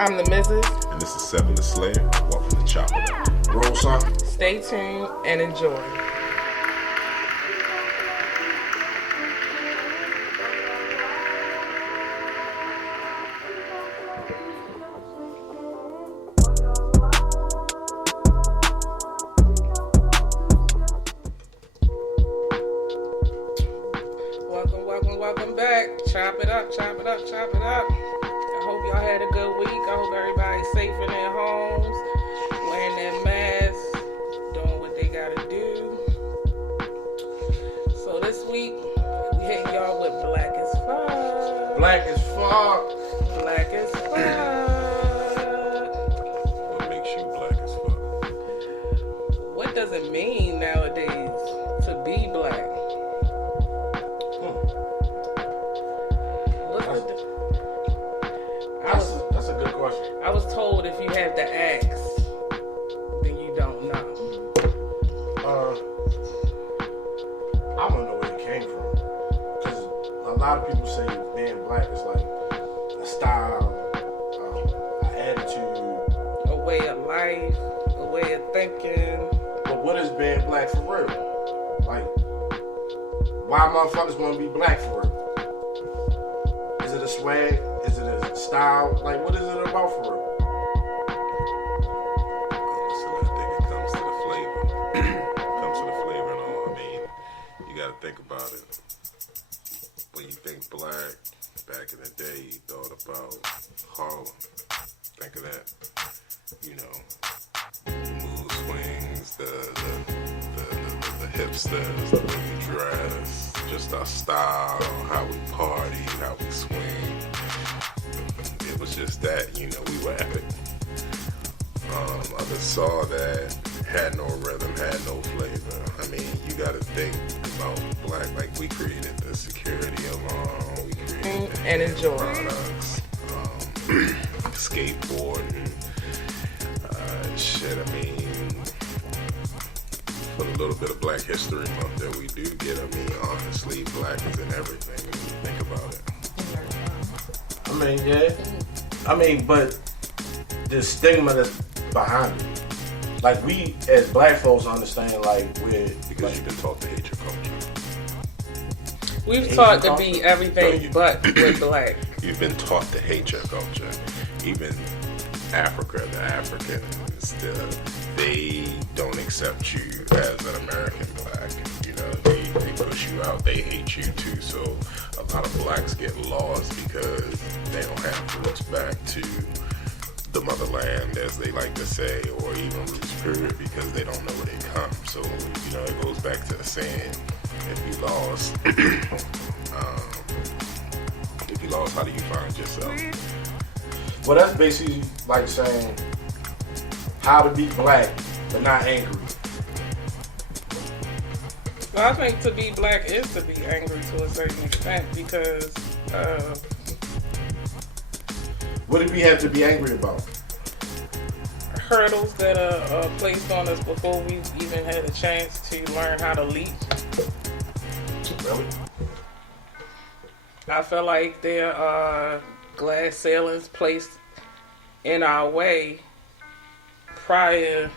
I'm the Mrs. And this is Seven the Slayer. Welcome to Chop It Up. Roll son. Stay tuned and enjoy. Welcome back. Chop it up. I hope y'all had a good week. I hope everybody's safe in their homes, wearing their masks, doing what they gotta do. So this week, we hit y'all with Black as Fuck. Black as fuck. Black as fuck. What makes you black as fuck? What does it mean nowadays to be black? That's a good question. I was told if you have to ask, then you don't know. I don't know where it came from. Because a lot of people say being black is like a style, an attitude, A way of life, a way of thinking. but what is being black for real? Like, why motherfuckers want to be black for real? Is it a swag? Is it a style? Like, what is it about for real? Honestly, I think it comes to the flavor. Comes to the flavor and all. I mean, you gotta think about it. When you think black, back in the day, you thought about Harlem. Think of that. You know, the mood swings, the hipsters, the way we dress, just our style, how we party, how we swing. It was just that, you know, we were epic. Others saw that, had no rhythm, had no flavor. I mean, you gotta think about black, like we created the security alarm, we created the And enjoy products, skateboarding, shit. I mean, for the little bit of Black History Month that we do get, I mean, honestly, black is in everything when you think about it. I mean, yeah. I mean, but the stigma that's behind it. Like, we as black folks understand, like, we're... Because like, you've been taught to hate your culture. We've Asian taught to culture? be everything but with black. You've been taught to hate your culture. Even Africa, the Africans, they don't accept you as an American black. You know, they push you out. They hate you too. So a lot of blacks get lost because they don't have roots back to the motherland, as they like to say, or even roots period, because they don't know where they come. So, you know, it goes back to the saying, if you lost, how do you find yourself? well, that's basically like saying how to be black, but not angry. Well, I think to be black is to be angry to a certain extent because What do we have to be angry about? hurdles that are placed on us before we even had a chance to learn how to leap. Really? I feel like there are glass ceilings placed in our way prior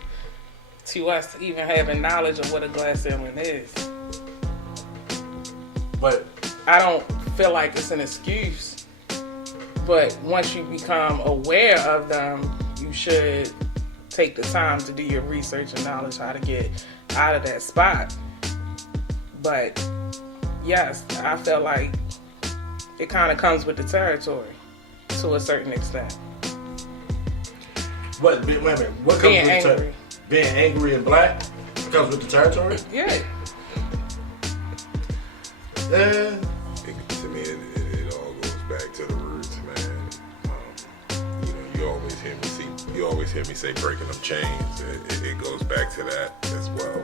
to us even having knowledge of what a glass ceiling is. But I don't feel like it's an excuse, but once you become aware of them, you should take the time to do your research and knowledge how to get out of that spot. But yes, I feel like it kind of comes with the territory to a certain extent. wait a minute. What comes Being with angry. Being angry and black comes with the territory? Yeah. Yeah. To me, it all goes back to the roots, man. You know, you always hear me say breaking them chains. It goes back to that as well.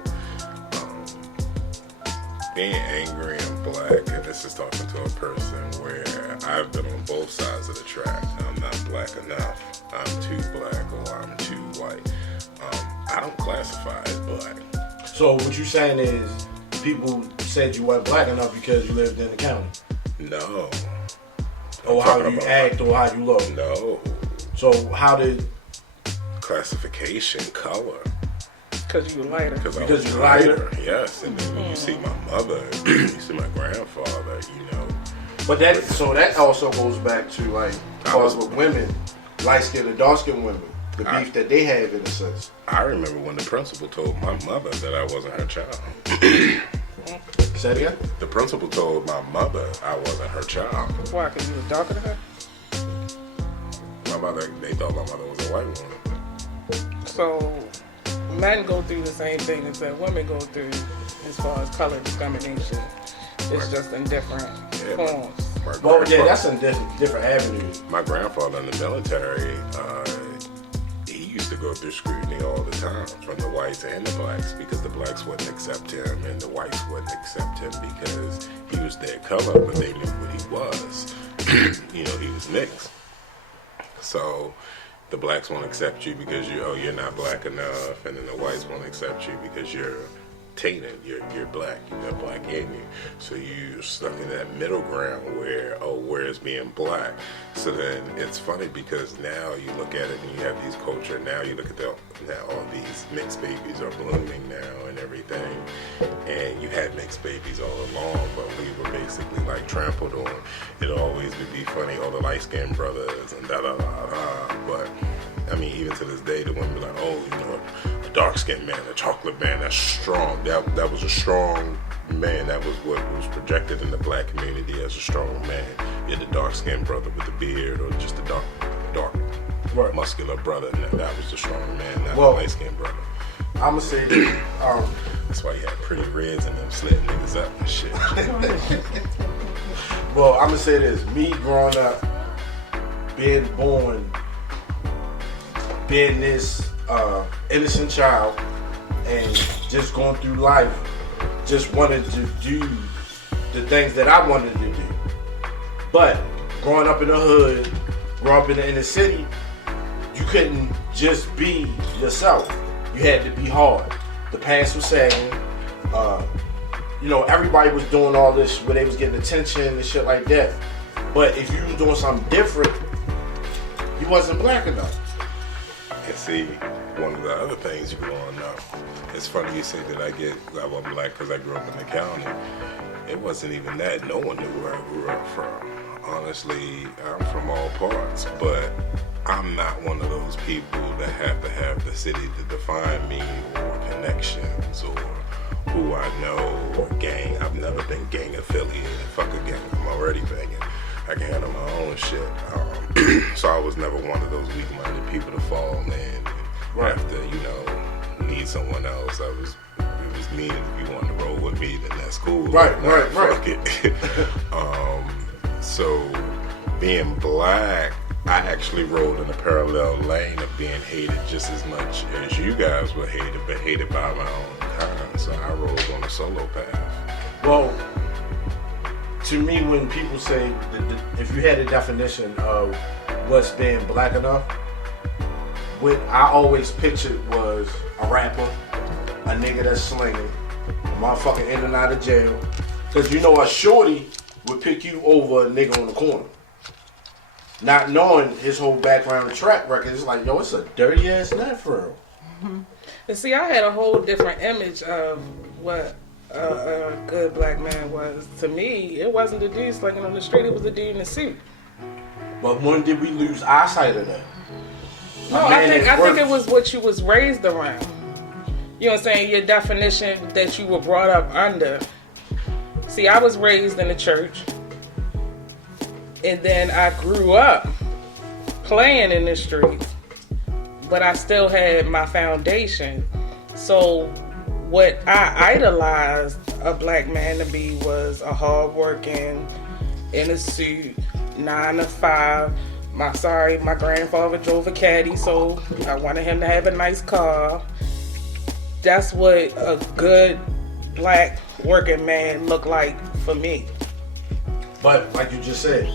Being angry and black, and this is talking to a person where I've been on both sides of the track. I'm not black enough. I'm too black or I'm too white. I don't classify as black. So what you saying is people said you weren't black enough because you lived in the county? No. Or how you act or how you look? No. So how did? Classification, color. Because you were lighter. Because you're lighter. Yes, and then when you see my mother, you see my grandfather, you know. But that also goes back to like, cause with women, light skinned and dark skinned women, the beef that they have in a sense. I remember when the principal told my mother that I wasn't her child. Say it again? The principal told my mother I wasn't her child. Why? Because you were darker than her? They thought my mother was a white woman. So, men go through the same things that women go through as far as color discrimination. It's just in different forms. Well, yeah, that's in different avenues. My grandfather in the military, he used to go through scrutiny all the time from the whites and the blacks because the blacks wouldn't accept him and the whites wouldn't accept him because he was their color, but they knew what he was. You know, he was mixed. So the blacks won't accept you because you're not black enough, and then the whites won't accept you because you're tainted, you're black, you got black in you. So you're stuck in that middle ground where's being black. So then it's funny because now you look at it and you have these culture, now you look at now all these mixed babies are blooming now and everything. And you had mixed babies all along, but we were basically like trampled on. It always would be funny, all the light-skinned brothers and da-da-da-da. But I mean, even to this day, the women be like, oh, you know, a dark-skinned man, a chocolate man, that's strong. That was a strong man. That was what was projected in the black community as a strong man. You had the dark-skinned brother with the beard, or just the dark, right, muscular brother. And that was the strong man, not the light-skinned brother. I'm gonna say this. That's why you had pretty reds and them slitting niggas up and shit. Well, I'm gonna say this. Me growing up, being born, being this innocent child, and just going through life, just wanted to do the things that I wanted to do. But growing up in the hood, growing up in the inner city, you couldn't just be yourself. You had to be hard. The pants were sagging. You know, everybody was doing all this where they was getting attention and shit like that. But if you was doing something different, you wasn't black enough. And see, one of the other things you want to know, it's funny you say that I wasn't black because I grew up in the county. It wasn't even that. No one knew where I grew up from. Honestly, I'm from all parts, but I'm not one of those people that have to have the city to define me, or connections, or who I know, or gang. I've never been gang affiliated. Fuck a gang, I'm already banging. I can handle my own shit. So I was never one of those weak-minded people to fall in and have to, you know, need someone else. It was me, and if you want to roll with me, then that's cool. Right. Fuck it. So being black, I actually rode in a parallel lane of being hated just as much as you guys were hated, but hated by my own kind. So I rode on a solo path. Well, to me, when people say, if you had a definition of what's being black enough, what I always pictured was a rapper, a nigga that's slinging, a motherfucker in and out of jail. Because you know a shorty would pick you over a nigga on the corner. Not knowing his whole background and track record, it's like, yo, it's a dirty ass nut for real. Mm-hmm. And see, I had a whole different image of what a good black man was. To me, it wasn't the dude slinging on the street, it was the dude in the suit. But when did we lose eyesight of that? No, I think it was what you was raised around. You know what I'm saying? Your definition that you were brought up under. See, I was raised in the church. And then I grew up playing in the streets. But I still had my foundation. So what I idolized a black man to be was a hardworking, in a suit, 9 to 5. My grandfather drove a caddy, so I wanted him to have a nice car. That's what a good black working man looked like for me. But like you just said,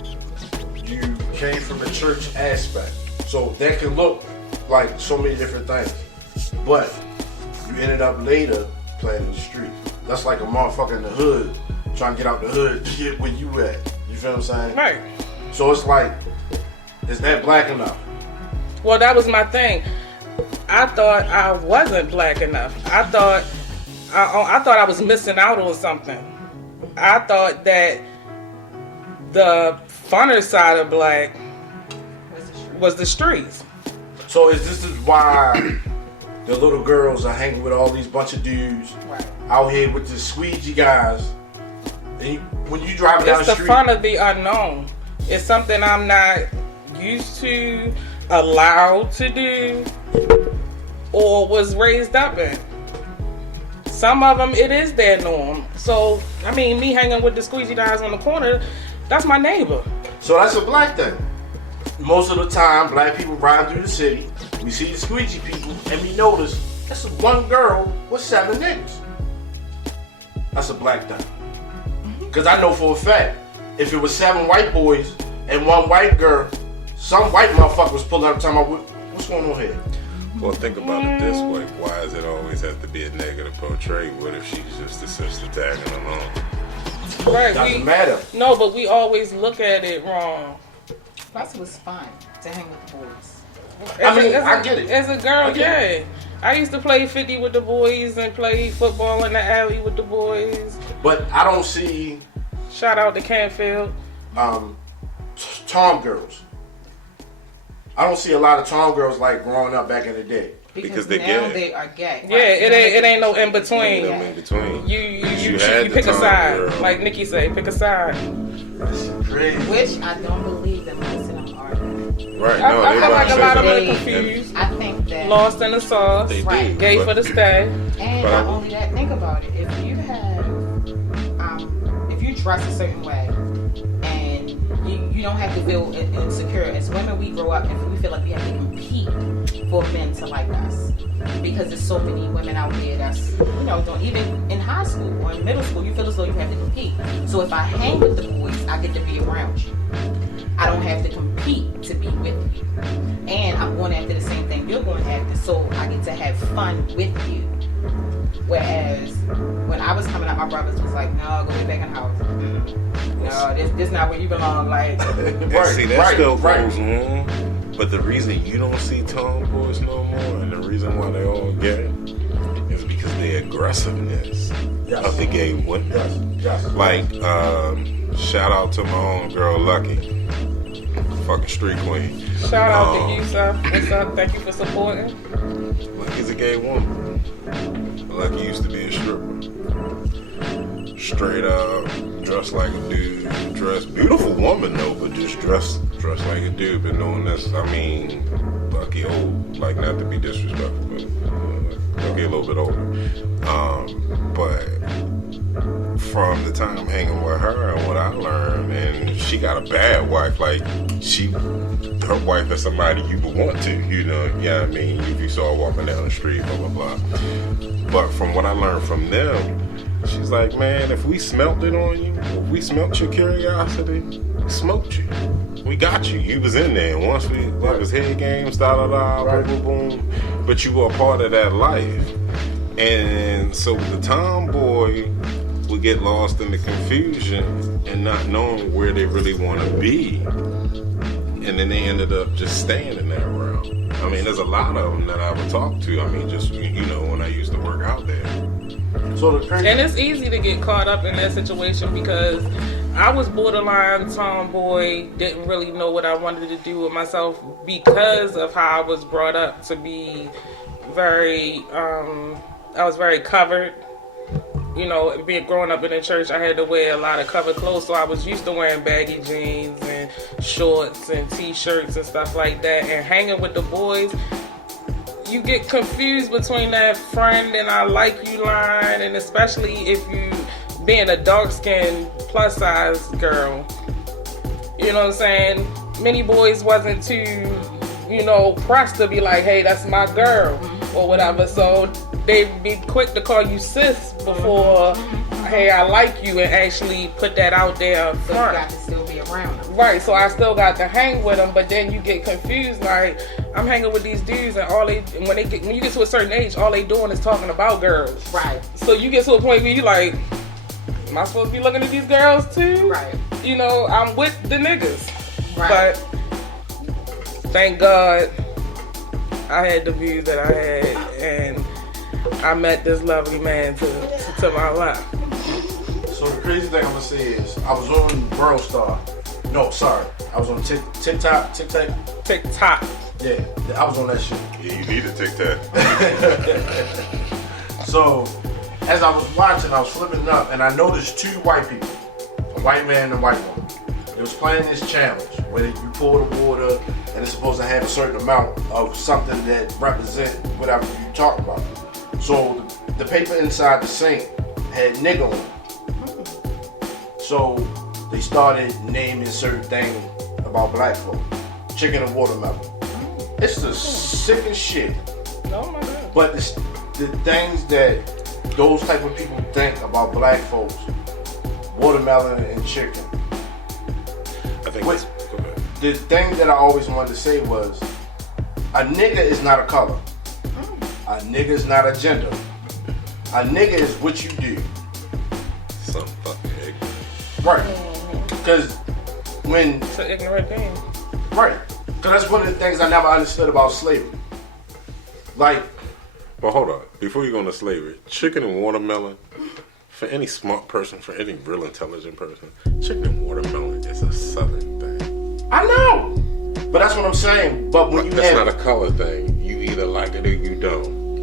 you came from a church aspect. So that can look like so many different things. But you ended up later playing in the street. That's like a motherfucker in the hood trying to get out the hood to get where you at. You feel what I'm saying? Right. So it's like, is that black enough? Well, that was my thing. I thought I wasn't black enough. I thought I was missing out on something. I thought that the funner side of black was the streets. So this is why the little girls are hanging with all these bunch of dudes out here with the squeegee guys. And when you driving down the street, it's the fun of the unknown. It's something I'm not used to, allowed to do, or was raised up in. Some of them, it is their norm. So, I mean, me hanging with the squeegee guys on the corner, that's my neighbor. So that's a black thing. Most of the time, black people ride through the city, we see the squeegee people, and we notice that's one girl with 7 niggas. That's a black thing. Because I know for a fact, if it was 7 white boys and 1 white girl, some white motherfucker was pulling up talking about, what's going on here? Well, think about it this way. Why does it always have to be a negative portrait? What if she's just a sister tagging along? Right. Doesn't matter. No, but we always look at it wrong. Plus, it was fun to hang with the boys. I get it. As a girl, yeah. I used to play 50 with the boys and play football in the alley with the boys. But I don't see... Shout out to Canfield. Tom girls. I don't see a lot of Tom girls like growing up back in the day. Because they're now gay. They are gay. Yeah, it ain't no in between. In between. You had the pick a Tom side. girl. Like Nikki say, pick a side. That's crazy. Which I don't believe that most of them are. Right. I No, feel like a lot of them They- are confused. I think that. Lost in the sauce. They Right. do, Gay but- for the stay. And But not I- only that, think about it. If you have, if you dress a certain way, and you don't have to feel insecure. As women, we grow up and we feel like we have to compete for men to like us, because there's so many women out there that's, don't even in high school or in middle school, you feel as though you have to compete. So if I hang with the boys, I get to be around you. I don't have to compete to be with you. And I'm going after the same thing you're going after, so I get to have fun with you. Whereas when I was coming up, my brothers was like, no, go get back in the house. No, this not where you belong. Like, See, that still goes on. But the reason you don't see tomboys no more, and the reason why they all gay, is because the aggressiveness of the gay women. Yes. Like, shout out to my own girl, Lucky. Fucking street queen. Shout out to you, sir. What's up? Thank you for supporting. Lucky's a gay woman. Lucky used to be a stripper. Straight up, dressed like a dude. Beautiful woman though, but just dressed like a dude. Been doing this, Lucky old, like not to be disrespectful, but Lucky a little bit older. But from the time I'm hanging with her and what I learned, and she got a bad wife, like her wife is somebody you would want to, if you saw her walking down the street, blah, blah, blah. But from what I learned from them, she's like, man, if we smelt it on you, if we smelt your curiosity, we smoked you. We got you. You was in there. And once it was head games, boom, boom, boom. But you were a part of that life. And so the tomboy would get lost in the confusion and not knowing where they really want to be. And then they ended up just staying in that realm. I mean, there's a lot of them that I would talk to. I mean, just, when I used to work out there. And it's easy to get caught up in that situation because I was borderline tomboy, didn't really know what I wanted to do with myself because of how I was brought up to be I was very covered. Being growing up in the church, I had to wear a lot of covered clothes, so I was used to wearing baggy jeans and shorts and t-shirts and stuff like that. And hanging with the boys, you get confused between that friend and I like you line, and especially if you being a dark-skinned plus size girl. You know what I'm saying? Many boys wasn't too, pressed to be like, hey, that's my girl or whatever. So they'd be quick to call you sis before, hey, I like you, and actually put that out there up so front. you got to still be around them. Right, so I still got to hang with them, but then you get confused. Like, I'm hanging with these dudes, and when you get to a certain age, all they doing is talking about girls. Right. So you get to a point where you like, am I supposed to be looking at these girls too? Right. I'm with the niggas. Right. But thank God I had the view that I had, and I met this lovely man to my left. So the crazy thing I'm gonna say is, I was on World Star. No, sorry, I was on TikTok. TikTok. Yeah, I was on that shit. Yeah, you need a tic-tac. So, as I was watching, I was flipping it up, and I noticed two white people, a white man and a white woman. They was playing this challenge where you pour the water, and it's supposed to have a certain amount of something that represents whatever you talk about. So the paper inside the sink had nigga on it. So they started naming certain things about black folk. Chicken and watermelon. It's the sickest shit. Oh my God. But the things that those type of people think about black folks, watermelon and chicken. I think Wait. go ahead. The thing that I always wanted to say was, a nigga is not a color. A nigga is not a gender. A nigga is what you do. Some fucking ignorant. Right. Because when... It's an ignorant thing. Right. Because that's one of the things I never understood about slavery. Like... But hold on, before you go into slavery, chicken and watermelon, for any smart person, for any real intelligent person, chicken and watermelon is a southern thing. I know! But that's what I'm saying. But when That's you have... not a color thing. You either like it or you don't.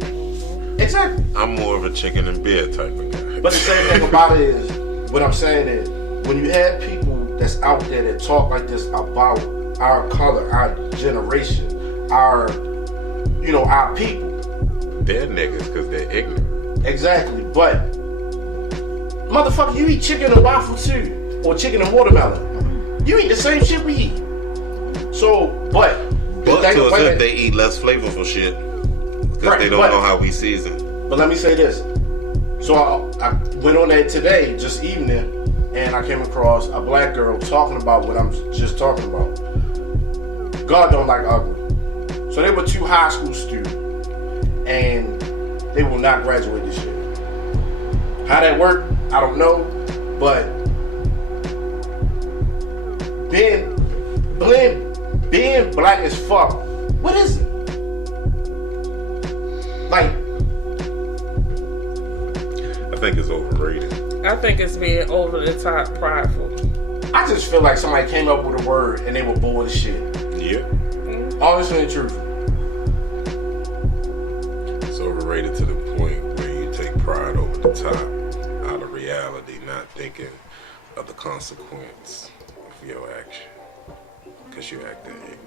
Exactly. I'm more of a chicken and beer type of guy. But the same thing about it is, what I'm saying is, when you have people that's out there that talk like this about our color, our generation, our people. They're niggas because they're ignorant. Exactly, but motherfucker, you eat chicken and waffle too, or chicken and watermelon. You eat the same shit we eat. So, but to us, if they eat less flavorful shit because they don't know how we season. But let me say this. So I went on there today, just evening, and I came across a black girl talking about what I'm just talking about. God don't like ugly. So they were two high school students, and they will not graduate this year. How that worked, I don't know, but being black as fuck, what is it? Like, I think it's overrated. I think it's being over the top prideful. I just feel like somebody came up with a word and they were bored as shit. Yeah. Honestly and truth. It's overrated to the point where you take pride over the top out of reality, not thinking of the consequence of your action. Because you acting ignorant.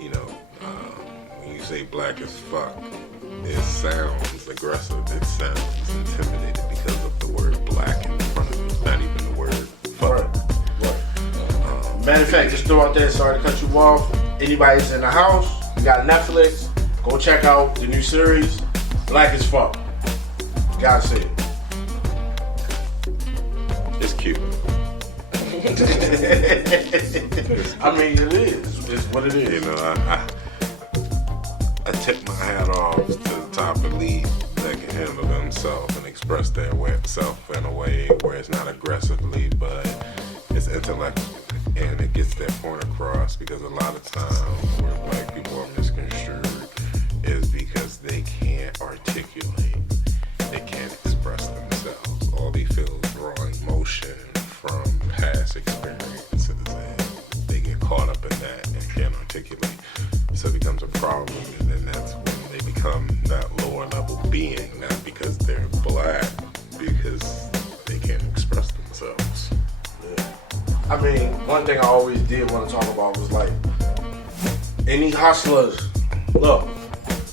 You know, when you say black as fuck, it sounds aggressive. It sounds intimidating because of the word black in front of it. It's not even the word fuck. Right. Matter of fact, just throw out there, sorry to cut you off. Anybody's in the house, you got Netflix, go check out the new series, Black as Fuck. Gotta see it. It's cute. I mean, it is. It's what it is. You know, I tip my hat off to the top elite that can handle themselves and express their self in a way where it's not aggressively, but it's intellectual and it gets their point across. Because a lot of times where black people are misconstrued is because they can't articulate, they can't express themselves. All they feel is raw emotion from past experiences, and they get caught up in that and can't articulate. So it becomes a problem, and then that's when they become that lower level being, not because they're black, because they can't express themselves. Yeah. I mean, one thing I always did want to talk about was like, any hustlers, look,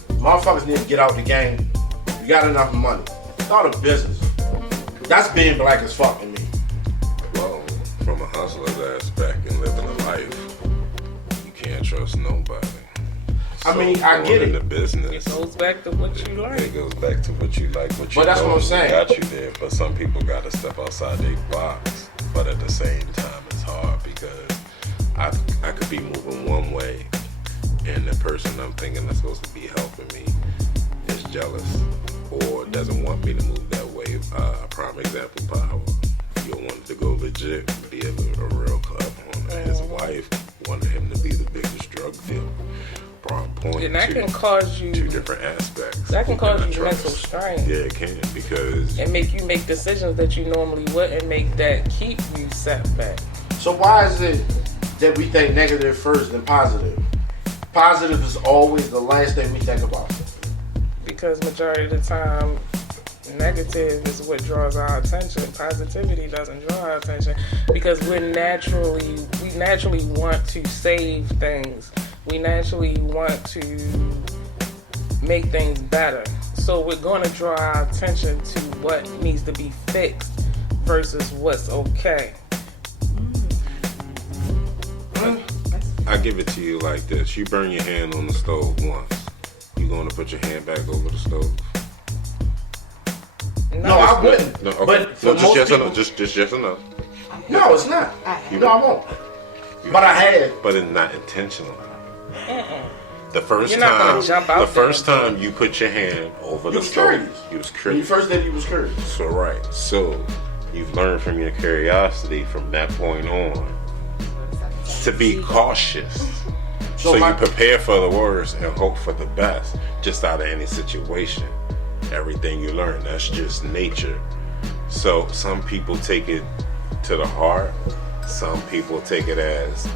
motherfuckers need to get out the game. You got enough money. Start a business. That's being black as fuck to me. Well, from a hustler's aspect and living a life, you can't trust nobody. I mean, I get it. In the business, It goes back to what you like. it goes back to what you like, what you But that's know what I'm saying. got you there. But some people got to step outside their box. But at the same time, it's hard because I could be moving one way, and the person I'm thinking that's supposed to be helping me is jealous or doesn't want me to move that way. Prime example, Power. You wanted to go legit, be a real club owner. His wife wanted him to be the biggest drug dealer. wrong point. And that can cause you two different aspects. That can cause within you a mental trust. strain. Yeah, it can, because And make you make decisions that you normally wouldn't make that keep you set back. So why is it that we think negative first and positive? Positive is always the last thing we think about. Because majority of the time, negative is what draws our attention. Positivity doesn't draw our attention because we naturally want to save things. We naturally want to make things better. So we're going to draw our attention to what needs to be fixed versus what's okay. I give it to you like this. You burn your hand on the stove once. You going to put your hand back over the stove? No, I wouldn't. No, okay. But for just most yes people, or no. Just yes or no. no, it's not. No, I won't. But I have. But it's not intentional. The first You're not time, gonna jump out the there first and do time you put your hand over You the was stove, curious. you was When you curious. first did it, you was curious. So right. So you've learned from your curiosity from that point on to be cautious. So you prepare for the worst and hope for the best, just out of any situation. Everything you learn, that's just nature. So some people take it to the heart. Some people take it as,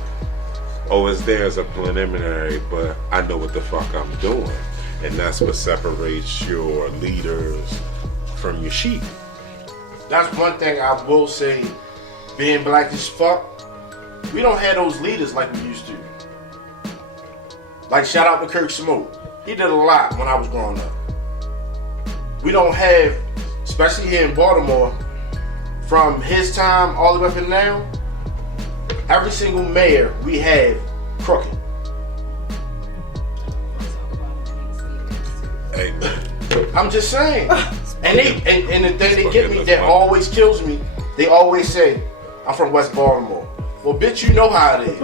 oh, it's there as a preliminary, but I know what the fuck I'm doing. And that's what separates your leaders from your sheep. That's one thing I will say. Being black as fuck, we don't have those leaders like we used to. Like, shout out to Kirk Smoke. He did a lot when I was growing up. We don't have, especially here in Baltimore, from his time all the way up and now, every single mayor we have crooked. Hey, I'm just saying. And the thing they get me that always kills me, they always say, I'm from West Baltimore. Well, bitch, you know how it is.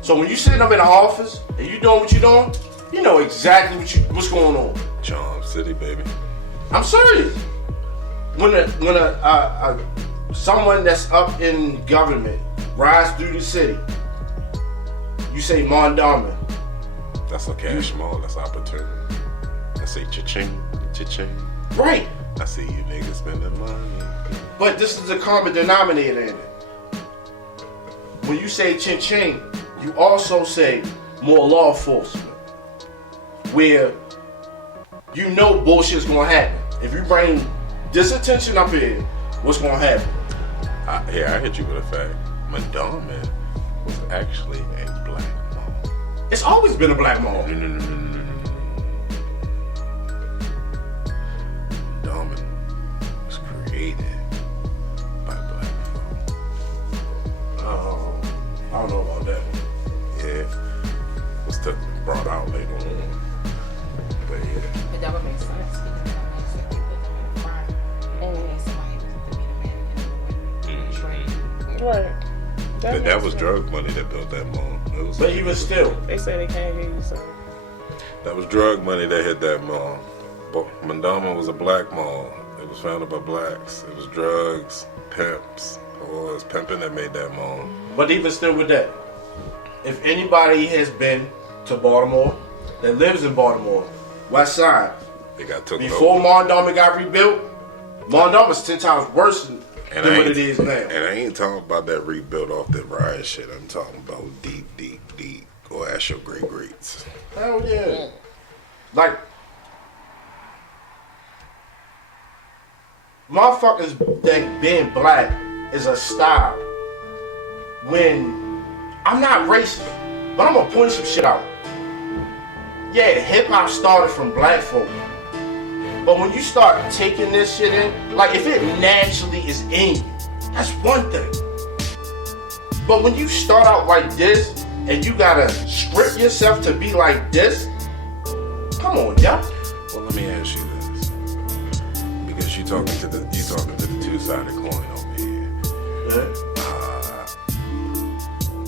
So when you sitting up in the office and you doing what you doing, you know exactly what's going on. Charm City, baby. I'm serious. When someone that's up in government rides through the city, you say Mondawmin. That's a cash mall. That's opportunity. I say cha-ching, cha-ching. Right. I see you niggas spending money. But this is the common denominator in it. When you say ching-ching, you also say more law enforcement. Where you know bullshit's gonna happen. If you bring this attention up here, what's gonna happen? I hit you with a fact. Mondawmin was actually a black mall. It's always been a black mall. No. Mondawmin was created by black folk. I don't know about that. Yeah, was brought out later on. But yeah. But that would make sense because that makes sense. They put them in the front. And then somebody was to be the man in the train. Right. But that was drug money that built that mall. But even still, They say they can't hear you, so. That was drug money that hit that mall. But Mondawmin was a black mall. It was founded by blacks. It was drugs, pimps. It was pimping that made that mall. but even still with that, if anybody has been to Baltimore, that lives in Baltimore, West Side, They got took before over. Mondawmin got rebuilt, Mondawmin's 10 times worse than what it is now. And I ain't talking about that rebuilt off that riot shit. I'm talking about deep. Go ask your greats. Hell yeah. Like, motherfuckers think being black is a style. When I'm not racist, but I'm gonna point some shit out. Yeah, hip hop started from black folk. But when you start taking this shit in, like if it naturally is in you, that's one thing. But when you start out like this, and you gotta script yourself to be like this, come on, y'all. Well, let me ask you this, because you're talking to the two-sided coin over here. Yeah.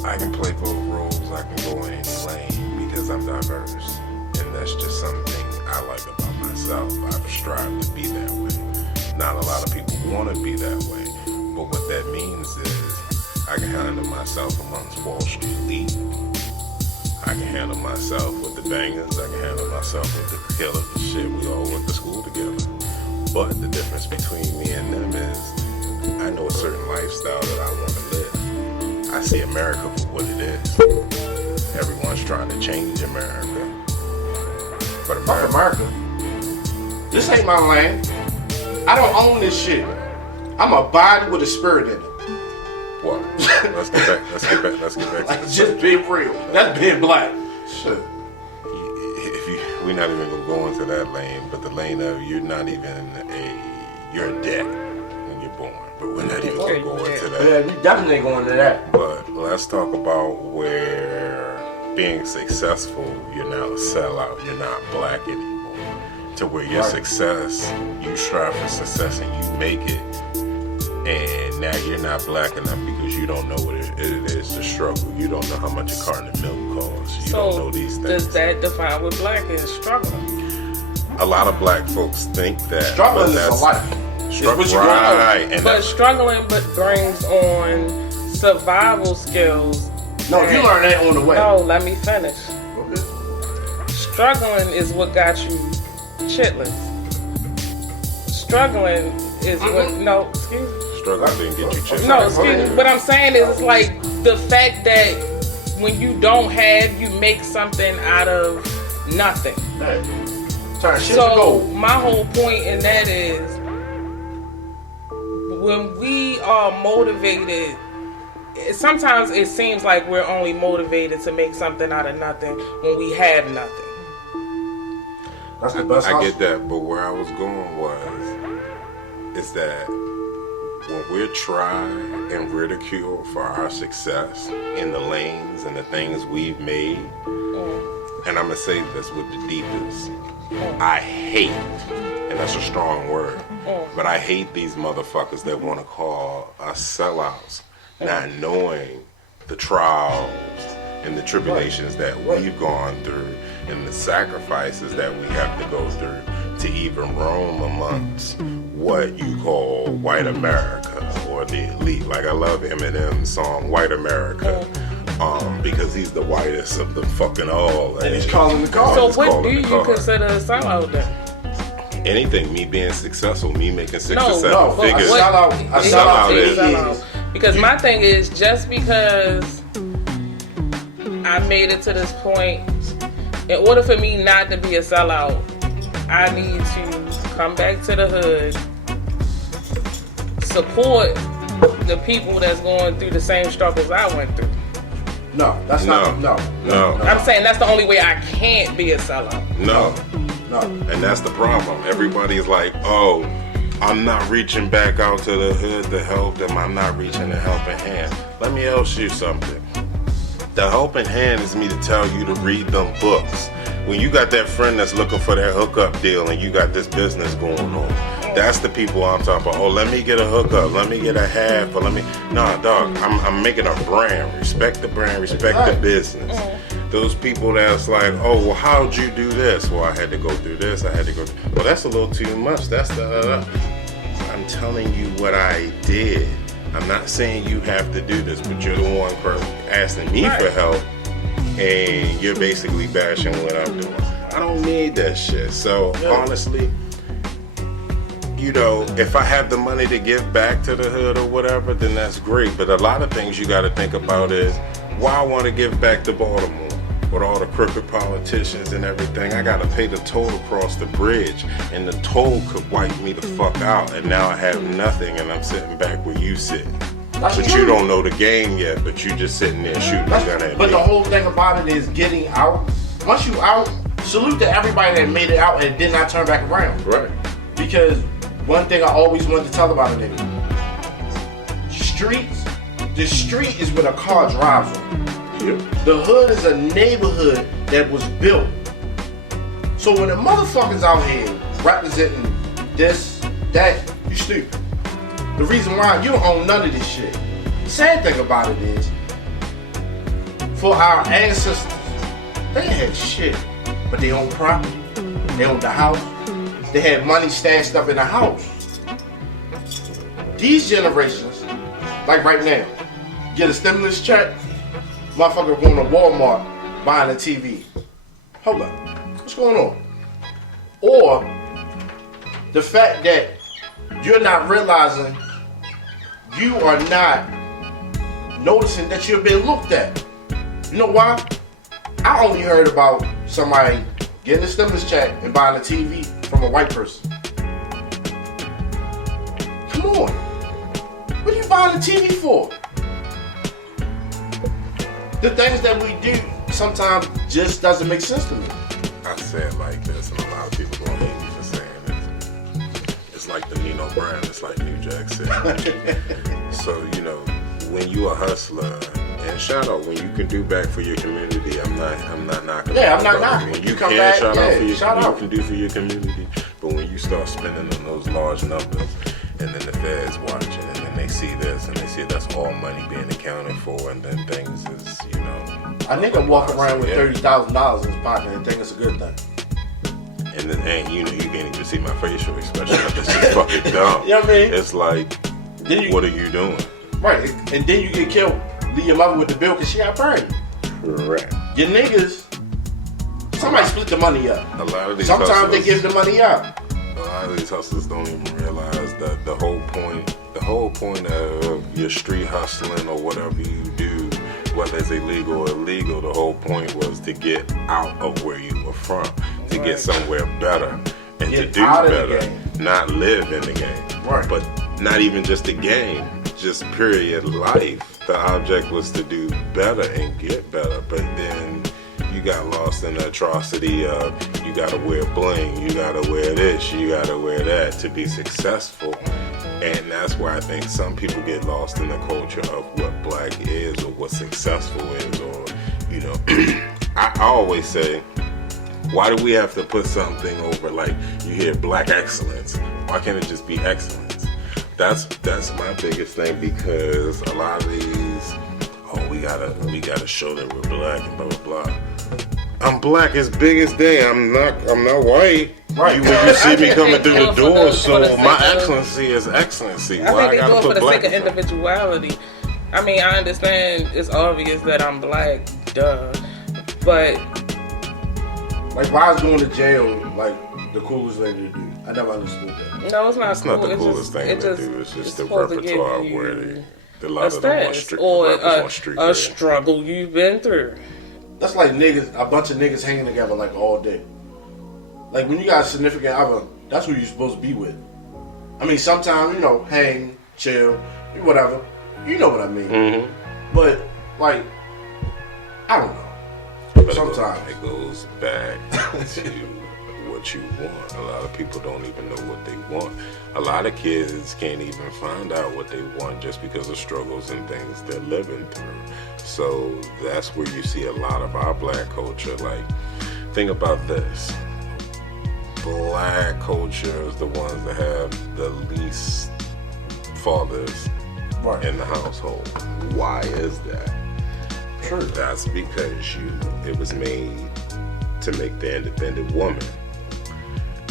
I can play both roles. I can go in any lane because I'm diverse, and that's just something I like about myself. I've strived to be that way. Not a lot of people want to be that way, but what that means is I can handle myself amongst Wall Street elite. I I can handle myself with the bangers. I can handle myself with the killer. Shit, we all went to school together. But the difference between me and them is I know a certain lifestyle that I want to live. I see America for what it is. Everyone's trying to change America. But Fuck America. This ain't my land. I don't own this shit. I'm a body with a spirit in it. What? Let's get back. Like, just being real. That's being black. Shit. We're not even gonna go into that lane, but the lane of you're a debt when you're born. But we're not even gonna go into that. Yeah, we definitely ain't going into that. But let's talk about where being successful, you're now a sellout. You're not black anymore. To where your success, you strive for success and you make it. And now you're not black enough because you don't know what it is to struggle. You don't know how much a carton of milk costs. You don't know these things. Does that define what black is? Struggling. A lot of black folks think that. Struggling is a life. But struggling brings on survival skills. No, you learn that on the way. No, let me finish. Okay. Struggling is what got you chitlins. Struggling is what. No, excuse me. Struggling didn't get you chitlins. No, excuse me. What I'm saying is, it's like the fact that when you don't have, you make something out of nothing. Hey, turn shit to So gold. my whole point in that is, when we are motivated, sometimes it seems like we're only motivated to make something out of nothing when we have nothing. That's the best I get that, but where I was going is that when we're tried and ridiculed for our success in the lanes and the things we've made, and I'm going to say this with the deepest, I hate, and that's a strong word, but I hate these motherfuckers that want to call us sellouts, not knowing the trials and the tribulations that we've gone through and the sacrifices that we have to go through to even roam amongst what you call white America or the elite. Like, I love Eminem's song White America, because he's the whitest of them fucking all. And he's calling the card. So what do you consider a sellout then? Anything, me being successful, me making 6 or 7 No, figures. a sellout is. Because my thing is, just because I made it to this point, in order for me not to be a sellout, I need to come back to the hood, support the people that's going through the same struggles I went through. No, that's not. No. I'm saying that's the only way I can't be a sellout. No. No. And that's the problem. Everybody's like, oh, I'm not reaching back out to the hood to help them. I'm not reaching a helping hand. Let me ask you something. The helping hand is me to tell you to read them books. When you got that friend that's looking for that hookup deal and you got this business going on, that's the people I'm talking about. Oh, let me get a hookup. Let me get a half. Or let me... Nah, dog. I'm making a brand. Respect the brand. Respect the business. Those people that's like, oh, well, how'd you do this? Well, I had to go through this. I had to go... Well, that's a little too much. That's the... I'm telling you what I did. I'm not saying you have to do this, but you're the one asking me for help, and you're basically bashing what I'm doing. I don't need that shit. So, honestly, you know, if I have the money to give back to the hood or whatever, then that's great. But a lot of things you got to think about is, why I want to give back to Baltimore? With all the crooked politicians and everything, I gotta pay the toll across the bridge, and the toll could wipe me the fuck out, and now I have nothing, and I'm sitting back where you sit. But you don't know the game yet, but you just sitting there shooting a gun at me. But the whole thing about it is getting out. Once you out, salute to everybody that made it out and did not turn back around. Right. Because one thing I always wanted to tell about a nigga, the street is where the car drives on. The hood is a neighborhood that was built. So when the motherfuckers out here representing this, that, you stupid. The reason why you don't own none of this shit. The sad thing about it is, for our ancestors, they had shit, but they owned property. They owned the house. They had money stashed up in the house. These generations, like right now, get a stimulus check, motherfucker going to Walmart, buying a TV. Hold up, what's going on? Or the fact that you're not realizing, you are not noticing that you're being looked at. You know why? I only heard about somebody getting a stimulus check and buying a TV from a white person. Come on. What are you buying a TV for? The things that we do sometimes just doesn't make sense to me. I say it like this, and a lot of people gonna hate me for saying it. It's like the Nino Brown, it's like New Jack City. So, you know, when you a hustler, and shout out when you can do back for your community, I'm not knocking. Yeah, I'm not knocking. When you come can back, shout out for your shout out. you can do for your community, but when you start spending on those large numbers, and then the feds watching, and then they see this, and they see that's all money being accounted for, and then things is, you know. I nigga walk around with $30,000 in his pocket and think it's a good thing. And then, and you know, you can't even see my facial expression. This is fucking dumb. You know what I mean? It's like, what are you doing? Right, and then you get killed. Leave your mother with the bill because she got burned. Correct. Your niggas, somebody split the money up. A lot of these Sometimes hustlers, they give the money out. A lot of these hustlers don't even realize that the whole point of your street hustling or whatever you do, whether it's illegal or illegal, the whole point was to get out of where you were from, to get somewhere better, and Get to do out of the better, game. not live in the game. Right. But not even just the game, just period life. The object was to do better and get better, but then you got lost in the atrocity of you gotta wear bling, you gotta wear this, you gotta wear that to be successful. And that's why I think some people get lost in the culture of what black is or what successful is, or, you know, I always say, why do we have to put something over, like you hear black excellence? Why can't it just be excellence? That's my biggest thing, because a lot of these, we gotta show that we're black and blah blah blah. I'm black as big as day. I'm not white. Right. When you see me coming through the door, for so the my sake of- excellency is excellency. I Why think they gotta do it put for the black sake of in front? individuality. I mean, I understand it's obvious that I'm black, duh. But Like, why is going to jail like the coolest thing to do? I never understood that. no, it's not It's cool. not the It's coolest just, thing it to just, do. It's just it's the supposed to give repertoire you where a a lot of them want status street, or rappers want street a cred. struggle you've been through. That's like niggas, a bunch of niggas hanging together like all day. Like when you got a significant other, that's who you're supposed to be with. I mean, sometimes, you know, hang, chill, whatever. You know what I mean. Mm-hmm. But, like, I don't know. But Sometimes. it goes back to what you want. A lot of people don't even know what they want. A lot of kids can't even find out what they want just because of struggles and things they're living through. So that's where you see a lot of our black culture. Like, think about this. Black culture is the ones that have the least fathers Right. in the household. Why is that? True. That's because it was made to make the independent woman.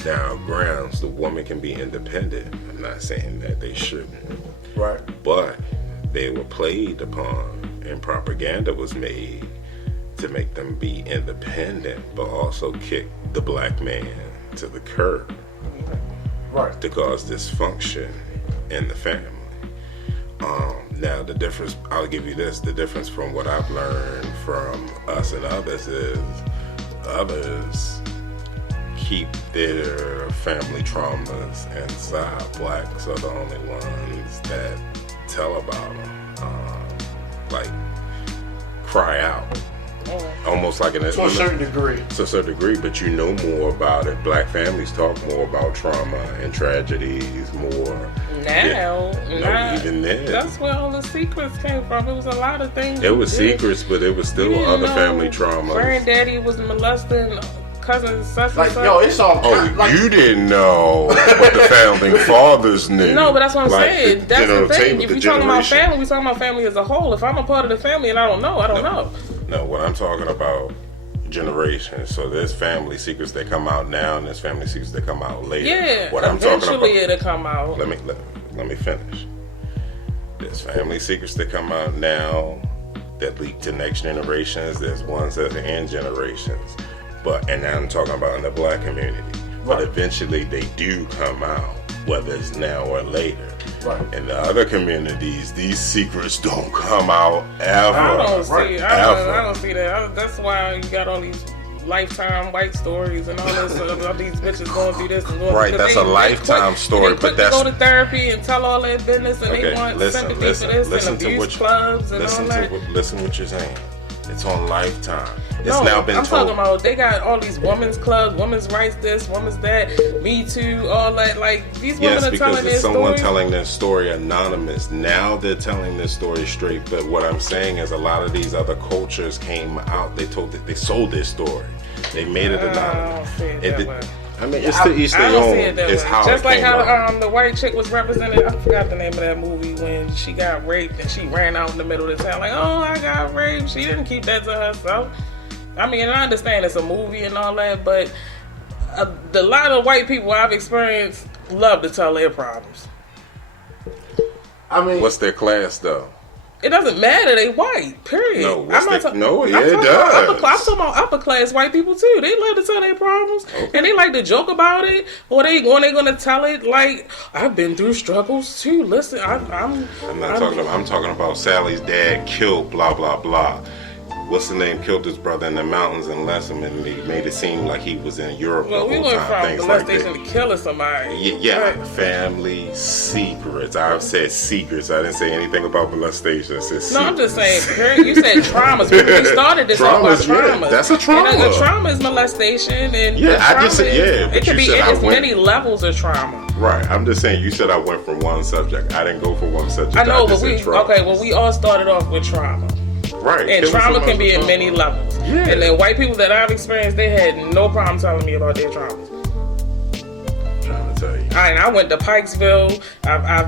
Now, grounds, the woman can be independent. I'm not saying that they shouldn't. Right. But they were played upon, and propaganda was made to make them be independent, but also kick the black man to the curb. Right. To cause dysfunction in the family. Now the difference, I'll give you this, the difference from what I've learned from us and others is others keep their family traumas inside. Blacks are the only ones that tell about them, like cry out. Almost like To a certain degree. To a certain degree, but you know more about it. Black families talk more about trauma and tragedies more. Even then. That's where all the secrets came from. It was a lot of things. It was secrets, but it was still other family traumas. Granddaddy was molesting cousins, such and Like, such. yo, it's all like, You didn't know what the founding fathers knew. No, but that's what I'm saying. That's the thing. If If you're talking about family, we're talking about family as a whole. If I'm a part of the family and I don't know, I don't know. No, what I'm talking about, generations. So there's family secrets that come out now, and there's family secrets that come out later. Yeah, what I'm talking about, eventually it'll come out. Let me finish. There's family secrets that come out now, that leak to next generations. There's ones that are in generations. And now I'm talking about in the black community. But eventually they do come out, whether it's now or later. Right. In the other communities, these secrets don't come out ever. I don't see. Ever. I don't see that. That's why you got all these Lifetime white stories and all this. All these bitches going through this and going Right, through that's a Lifetime story, but that's go to therapy and tell all their business, and they want sympathy for this and abuse clubs and all that. Listen what you're saying. It's on Lifetime. It's No, now been I'm told. talking about they got all these women's clubs, women's rights this, women's that, Me Too, all that. Like these women are telling their it's someone stories. telling their story anonymous. Now they're telling their story straight. But what I'm saying is, a lot of these other cultures came out. They sold their story. They made it anonymous. I don't see it that way. I mean, it's to each their own. It's how just it like came how out. the white chick was represented. I forgot the name of that movie when she got raped and she ran out in the middle of the town like, "Oh, I got raped." She didn't keep that to herself. I mean, and I understand it's a movie and all that, but a lot of white people I've experienced love to tell their problems. I mean, What's their class though? It doesn't matter. They white. Period. No, I'm not it talking does. I'm talking about upper class white people too. They love to tell their problems, and they like to joke about it. Or they gonna tell it like, "I've been through struggles too." Listen, I'm talking about Sally's dad killed blah blah blah. What's the name? Killed his brother in the mountains and left him, and he made it seem like he was in Europe Well, the we whole went time. from Things like molestation that. to killing somebody. Yeah, Right. family secrets. I've said secrets. I didn't say anything about molestation. I said secrets. No, I'm just saying. You said traumas. We started this off about Traumas, yeah, traumas. that's a trauma. And a trauma is molestation, and Yeah, the I just trauma said- is- yeah, but It could you be. said I It's went- many levels of trauma. Right. I'm just saying. You said I went from one subject. I didn't go for one subject. I know, but just said trauma. we all started off with trauma. Right. And Killing trauma somebody can be with in trauma. many levels. Yeah. And then white people that I've experienced, they had no problem telling me about their traumas. I'm trying to tell you. I went to Pikesville. I've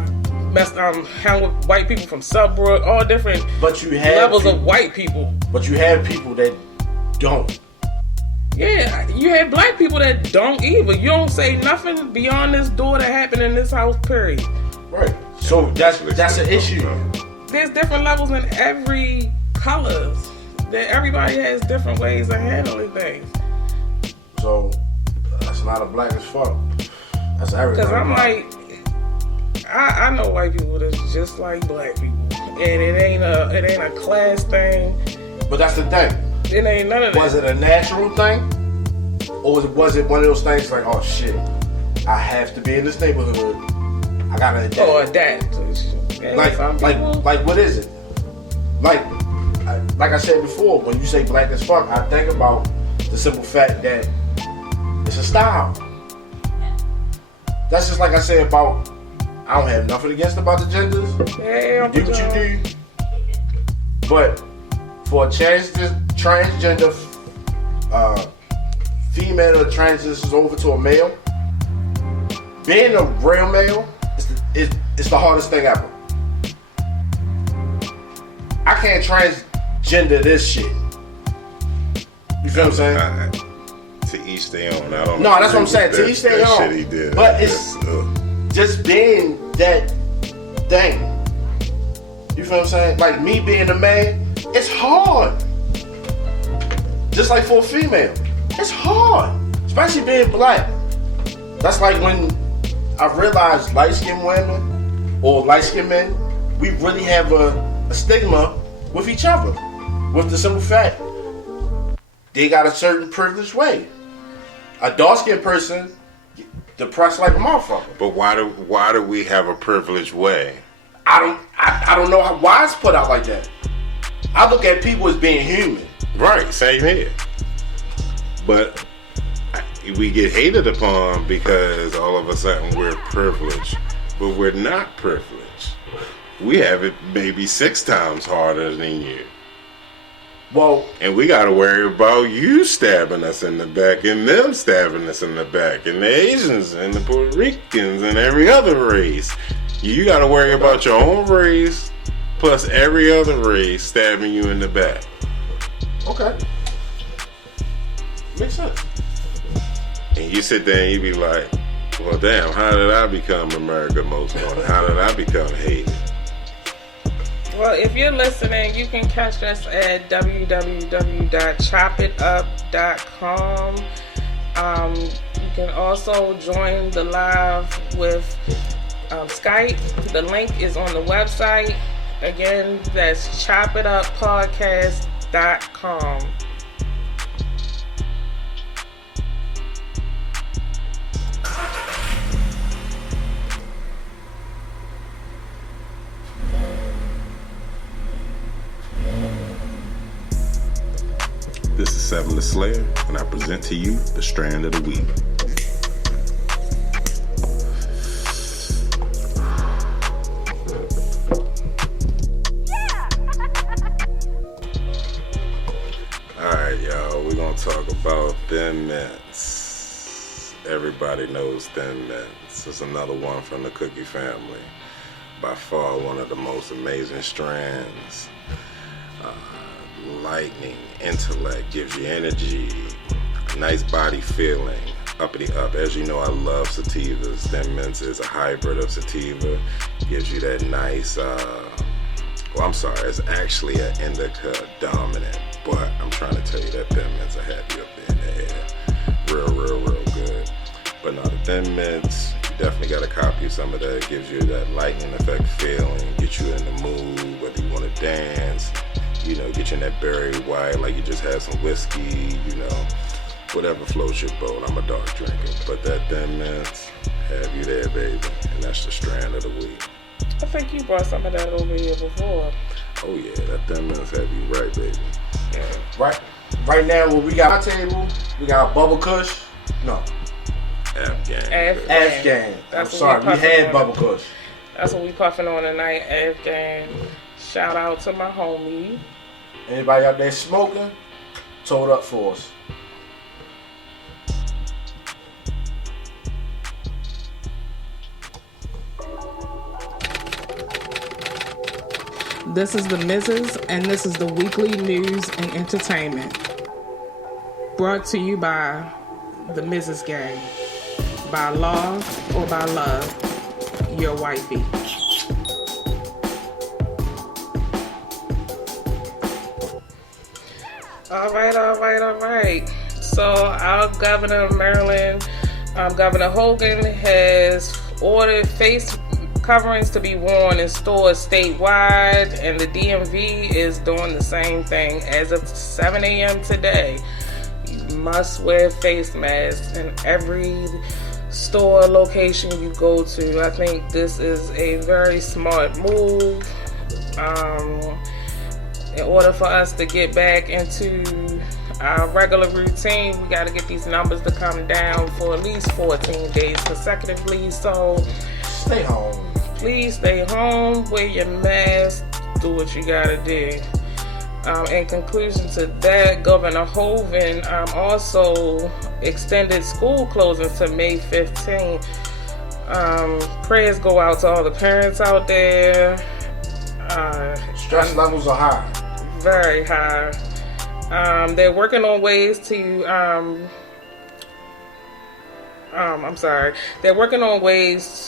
hung with white people from Subbrook, all different but you have levels people, of white people. But you have people that don't. Yeah, you have black people that don't either. You don't say nothing beyond this door that happened in this house, period. Right. So that's an issue. There's different levels in every colors. That everybody has different ways of handling things. So that's not a black as fuck. That's everything. Because I'm like, I know white people that's just like black people, and it ain't a class thing. But that's the thing. It ain't none of that. Was it a natural thing, or was it one of those things like, oh shit, I have to be in this neighborhood. I gotta adapt. Or adapt. Yeah, Like what is it? Like I said before, when you say black as fuck, I think about the simple fact that it's a style. That's just like I say about, I don't have nothing against about the genders. Yeah, You do what you do. But for a transgender female to transition over to a male, being a real male is the hardest thing ever. I can't transgender this shit. You feel what I'm saying? To each their own. I don't. No, that's what I'm saying. To each their that own. Shit he did. But it's just being that thing. You feel what I'm saying? Like me being a man, it's hard. Just like for a female, it's hard. Especially being black. That's like when I realized light-skinned women or light-skinned men, we really have a stigma with each other. With the simple fact, they got a certain privileged way. A dark-skinned person depressed like a motherfucker. But why do we have a privileged way? I don't know why it's put out like that. I look at people as being human. Right, same here. But we get hated upon because all of a sudden we're privileged. But we're not privileged. We have it maybe 6 times harder than you. Well, And we gotta worry about you stabbing us in the back and them stabbing us in the back and the Asians and the Puerto Ricans and every other race. You gotta worry about your own race plus every other race stabbing you in the back. okay. Makes sense. And you sit there and you be like, well damn, how did I become America's most wanted? How did I become hated? Well, if you're listening, you can catch us at www.chopitup.com. You can also join the live with Skype. The link is on the website. Again, that's chopituppodcast.com. This is Seven the Slayer, and I present to you the Strand of the Week. Alright, y'all, we're going to talk about Thin Mints. Everybody knows Thin Mints. It's another one from the Cookie family. By far one of the most amazing strands. Lightning, intellect, gives you energy, a nice body feeling, uppity up. As you know, I love sativas. Thin Mints is a hybrid of sativa. Gives you that nice, it's actually an indica dominant, but I'm trying to tell you that Thin Mints are happy up there in the air. Real good. But no, the Thin Mints, you definitely got to copy some of that. It gives you that lightning effect feeling, get you in the mood, whether you want to dance, get you in that Barry White, like you just had some whiskey, whatever floats your boat. I'm a dark drinker, but that Thin Mints have you there, baby, and that's the Strand of the Week. I think you brought some of that over here before. Oh yeah, that Thin Mints have you right, baby. Right now, what we got on our table, we got Bubble Kush. No. Afghan. I'm sorry, we had Bubble Kush. That's what we puffing on tonight, Afghan. Shout out to my homie. Anybody out there smoking? Told up for us. This is the Mrs. and this is the weekly news and entertainment. Brought to you by the Mrs. Gang. By law or by love, your wifey. All right. So our governor of Maryland, Governor Hogan, has ordered face coverings to be worn in stores statewide, and the DMV is doing the same thing. As of 7 a.m. today, you must wear face masks in every store location you go to. I think this is a very smart move. In order for us to get back into our regular routine, we got to get these numbers to come down for at least 14 days consecutively. So stay home. Please stay home, wear your mask, do what you got to do. In conclusion to that, Governor Hogan also extended school closings to May 15th. Prayers go out to all the parents out there. Stress levels are high. Very high. They're working on ways to they're working on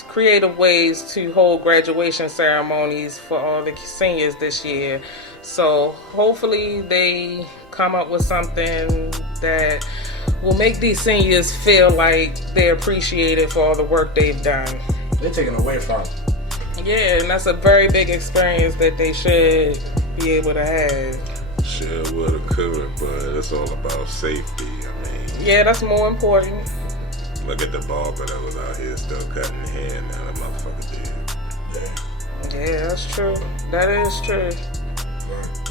creative ways to hold graduation ceremonies for all the seniors this year. So hopefully they come up with something that will make these seniors feel like they're appreciated for all the work they've done. They're taken away from them. Yeah, and that's a very big experience that they should be able to have. Should, woulda, coulda, but it's all about safety. Yeah, that's more important. Look at the barber that was out here still cutting hair. Now that motherfucker dead. Yeah, that's true. That is true.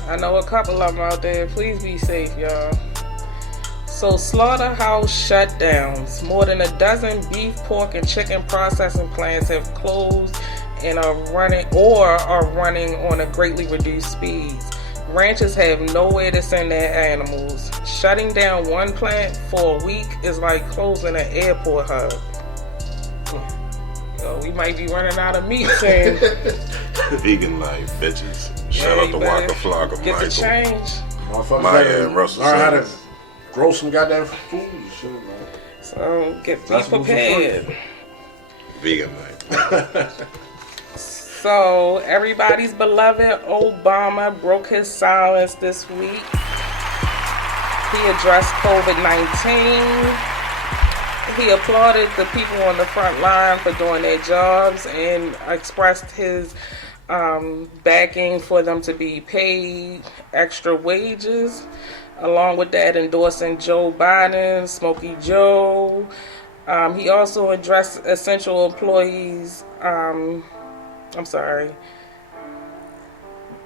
I know a couple of them out there. Please be safe, y'all. So, slaughterhouse shutdowns. More than a dozen beef, pork, and chicken processing plants have closed and are running on a greatly reduced speeds. Ranchers have nowhere to send their animals. Shutting down one plant for a week is like closing an airport hub. So we might be running out of meat soon. Vegan life, bitches. Shout out to Waka Flocka, Get Michael. the change. Maya and Russell learn how to Simmons. grow some goddamn food and shit, man. So be prepared. Vegan life. So, everybody's beloved Obama broke his silence this week. He addressed COVID-19. He applauded the people on the front line for doing their jobs and expressed his backing for them to be paid extra wages. Along with that, endorsing Joe Biden, Smokey Joe. He also addressed essential employees.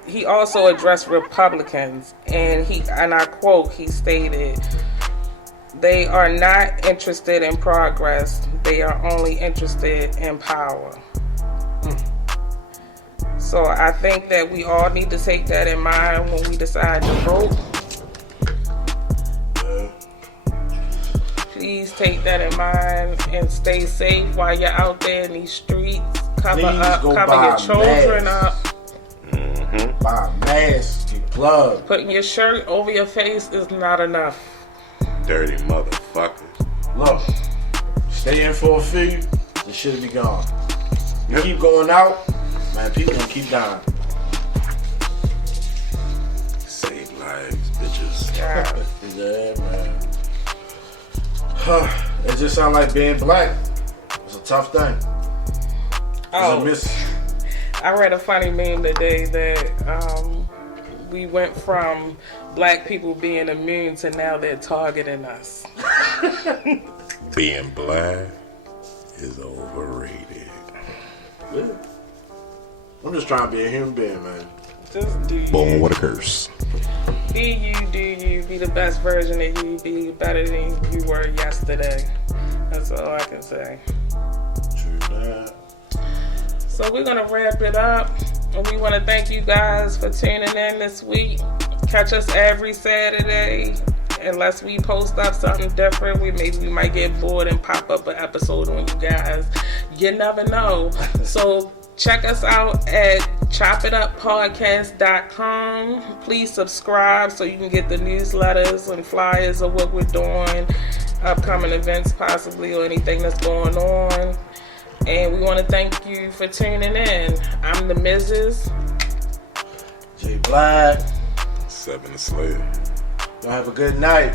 He also addressed Republicans, and I quote, he stated, "They are not interested in progress. They are only interested in power." So I think that we all need to take that in mind when we decide to vote. Please take that in mind and stay safe while you're out there in these streets. Cover your children up. Buy a mask, get plugged. Putting your shirt over your face is not enough. Dirty motherfuckers. Look, stay in for a fee, the shit'll be gone. You keep going out, man, people gonna keep dying. Save lives, bitches. Yeah, man. It just sounds like being black. It's a tough thing. I read a funny meme today that we went from black people being immune to now they're targeting us. Being black is overrated. Yeah. I'm just trying to be a human being, man. Just do you. Born with a curse. Be you, do you. Be the best version of you. Be better than you were yesterday. That's all I can say. True that. So we're going to wrap it up. And we want to thank you guys for tuning in this week. Catch us every Saturday. Unless we post up something different, we might get bored and pop up an episode on you guys. You never know. So check us out at chopituppodcast.com. Please subscribe so you can get the newsletters and flyers of what we're doing, upcoming events possibly, or anything that's going on. And we want to thank you for tuning in. I'm the Mrs. J Black. 7 to Slave. Y'all have a good night.